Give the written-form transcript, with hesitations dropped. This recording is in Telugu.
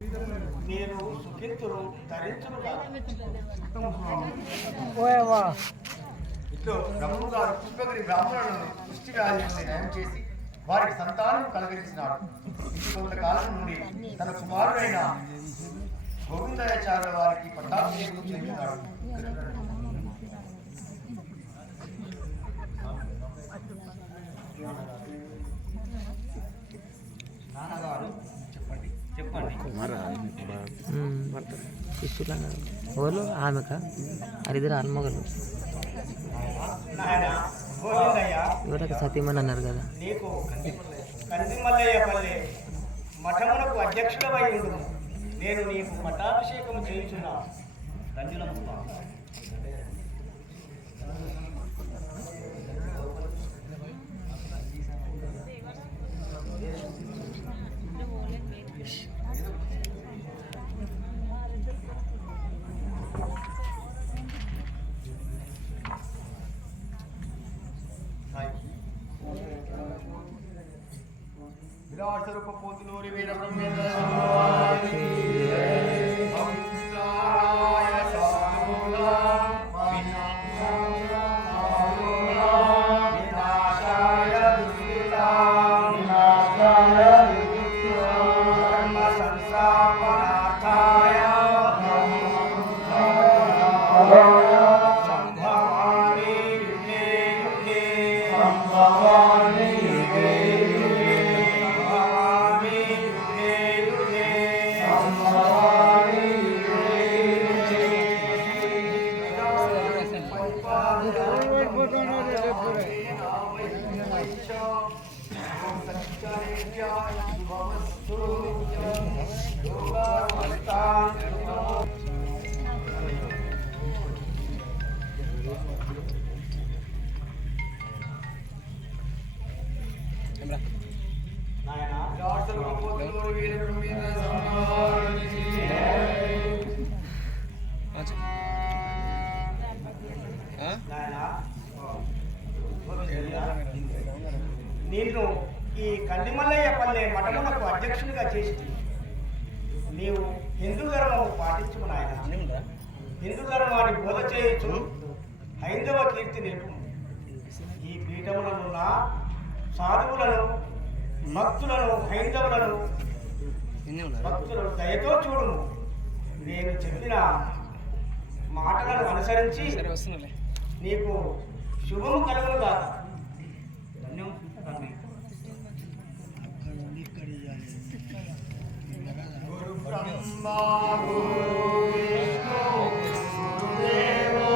నేను సుఖింతును ధరించును ఇట్లో బ్రహ్మము గారు పుష్పగిరి బ్రాహ్మణులను పుష్టి వ్యాధి నుండి నయం చేసి వారికి సంతానం కలిగించినాడు. కొంతకాలం నుండి తన కుమారుడైన గోవిందాచార్య వారికి పట్టాభిషేకం చేయించాడు. నాన్నగారు చెప్పండి చెప్పండి. వాళ్ళు ఆమెక అరిద్దరు ఆల్మగలు ఇవరకు సతీమని అన్నారు కదా. నీకు కందిమల్లయ్య పల్లె మఠమునకు అధ్యక్షుడమై ఉండు. నేను నీకు పట్టాభిషేకం చేయించున్నా. ధన్యులమ్మ. విరాట్ స్వరూప పోతులూరి వీర బ్రహ్మేంద్ర స్వామి నిన్ను ఈ కందిమల్లయ్య పల్లె మఠమునకు అధ్యక్షునిగా చేసి నీవు హిందూ ధర్మము పాటించు నాయన. హిందూ ధర్మాన్ని బోధ చేయొచ్చు, హైందవ కీర్తి నిలుపు. ఈ పీఠములనున్న సాధువులను, భక్తులను, హైందవులను భక్తులను దయతో చూడును. నేను చెప్పిన మాటలను అనుసరించి నీకు శుభము కలుగును కాదు. ధన్యం తండ్రి. గురు బ్రహ్మ గురు విష్ణు గురుదేవో